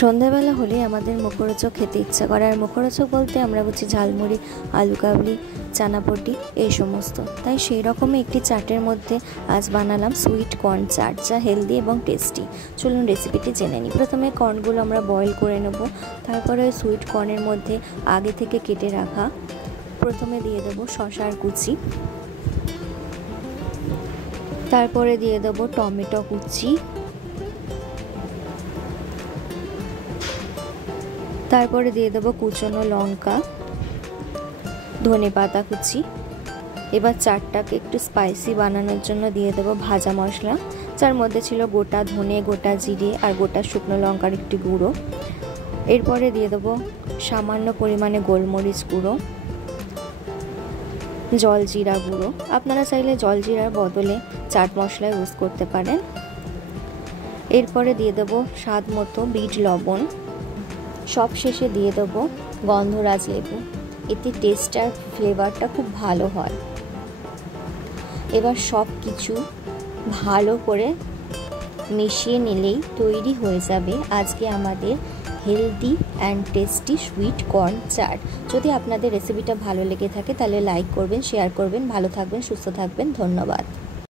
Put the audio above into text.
সন্ধ্যাবেলা হলে আমাদের মুখরোচক খেতে ইচ্ছা করে। আর মুখরোচক বলতে আমরা বুঝি ঝালমুড়ি, আলু কাবলি, চানাপটি এই সমস্ত। তাই সেই রকমই একটি চাটের মধ্যে আজ বানালাম সুইট কর্ন চাট, যা হেলদি এবং টেস্টি। চলুন রেসিপিটি জেনে নিই। প্রথমে কর্নগুলো আমরা বয়েল করে নেব। তারপরে সুইট কর্নের মধ্যে আগে থেকে কেটে রাখা প্রথমে দিয়ে দেবো শসার কুচি, তারপরে দিয়ে দেবো টমেটো কুচি, তারপরে দিয়ে দেবো কুচনো লঙ্কা, ধনেপাতা কুচি। এবার চাটটাকে একটু স্পাইসি বানানোর জন্য দিয়ে দেবো ভাজা মশলা, যার মধ্যে ছিল গোটা ধনে, গোটা জিরে আর গোটা শুকনো লঙ্কার একটি গুঁড়ো। এরপরে দিয়ে দেবো সামান্য পরিমাণে গোলমরিচ গুঁড়ো, জলজিরা গুঁড়ো। আপনারা চাইলে জলজিরার বদলে চাট মশলা ইউজ করতে পারেন। এরপরে দিয়ে দেবো স্বাদ মতো বিট লবণ। সব শেষে দিয়ে দেবো গন্ধরাজ লেবু। এতে টেস্ট আর ফ্লেভারটা খুব ভালো হয়। এবার সব কিছু ভালো করে মিশিয়ে নিলেই তৈরি হয়ে যাবে আজকে আমাদের healthy and tasty sweet corn chaat. যদি আপনাদের রেসিপিটা ভালো লেগে থাকে তাহলে লাইক করবেন, শেয়ার করবেন। ভালো থাকবেন, সুস্থ থাকবেন। ধন্যবাদ।